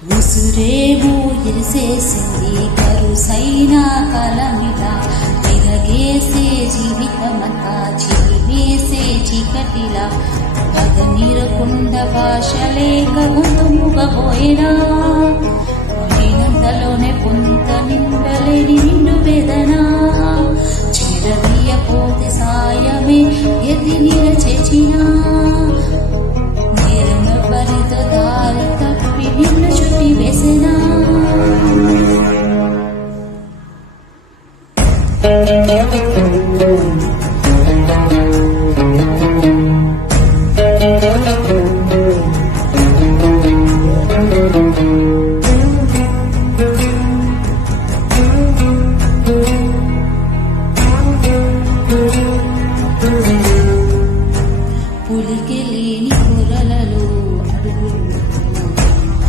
ఉసురేమో ఎరిసేసింది కరుసైన కలమిలా తిరగేసే జీవితమంతా చిరివేసే చీకటిలా గగనీరకుండ భాష లేక గొంతు